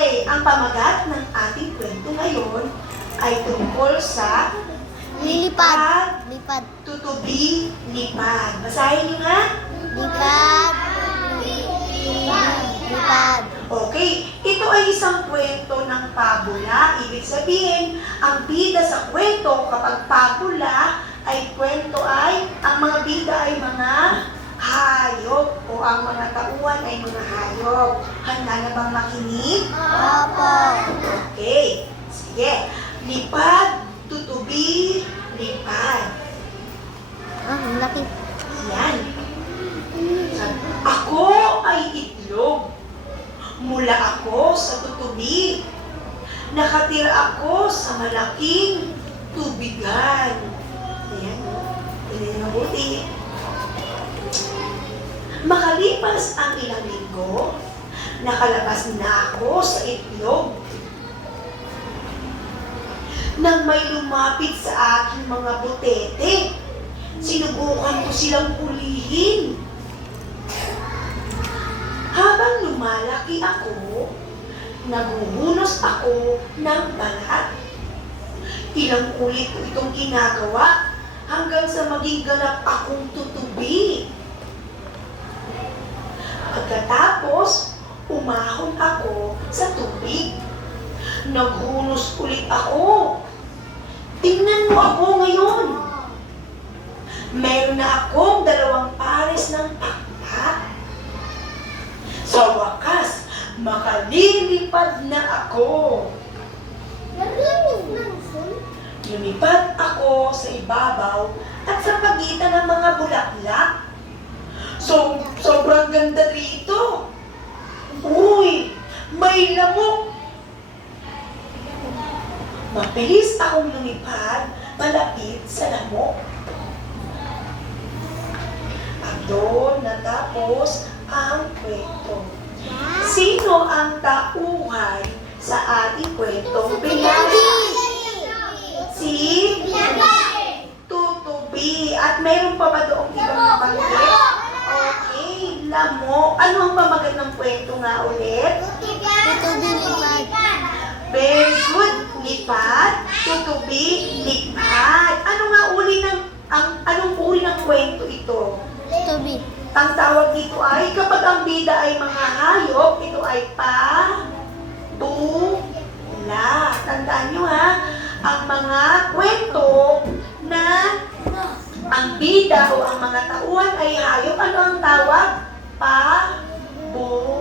Ang pamagat ng ating kwento ngayon ay tungkol sa Lipad. tutubi, lipad. Basahin niyo nga. Lipad. Okay, ito ay isang kwento ng pabula. Ibig sabihin, ang bida sa kwento kapag pabula ay kwento ay, ang mga bida ay mga hayop o ang mga tauhan ay mga hayop. Handa na bang makinig? Opo. Okay, sige. Lipad, tutubi, lipad. Laki. Yan. Ako ay itlog. Mula ako sa tutubi. Nakatira ako sa malaking tubigan. Ayan. Tingnan mabuti. Makalipas ang ilang linggo, nakalabas na ako sa itlog. Nang may lumapit sa aking mga butete, sinubukan ko silang pulihin. Habang lumalaki ako, naguhunos ako ng balat. Ilang ulit ko itong ginagawa hanggang sa maging ganap akong tutubi. Pagkatapos, umahon ako sa tubig. Naghunos ulit ako. Tingnan mo ako ngayon. Meron na akong 2 pares ng pakpak. Sa wakas, makalilipad na ako. Lumipad ako sa ibabaw at sa pagitan ng mga bulaklak. Sobrang ganda rito. Uy, may lamok. Mabilis akong lumipad malapit sa lamok. At doon natapos ang kwento. Sino ang tauhan sa ating kwentong binasa? Si Tutubi. At mayroon pa ba doong ibang nabanggit? Okay, lamok. Ano ang pamagat ng kwento nga ulit? Tutubi, lipad. Very good. Lipad, tutubi, lipad. Ano nga anong uri ng kwento ito? Tutubi. Ang tawag dito ay, kapag ang bida ay mga hayop, ito ay pabula. Tandaan nyo ha, ang mga kwento na ang bida o ang mga tauhan ay hayop, ano ang tawag? Pabula.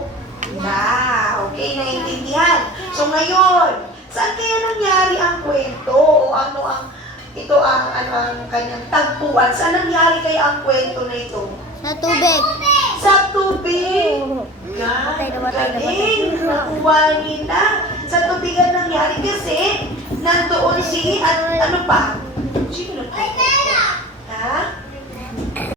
Okay, naiintindihan? So ngayon, saan kaya nangyari ang kwento? O ano ang kanyang tagpuan? Saan nangyari kaya ang kwento na ito? Sa tubig. Sa tubig. Galing. Nakuha nila. Sa tubig ang nangyari kasi nandoon si, at ano pa? Sino nagkwento? Ha?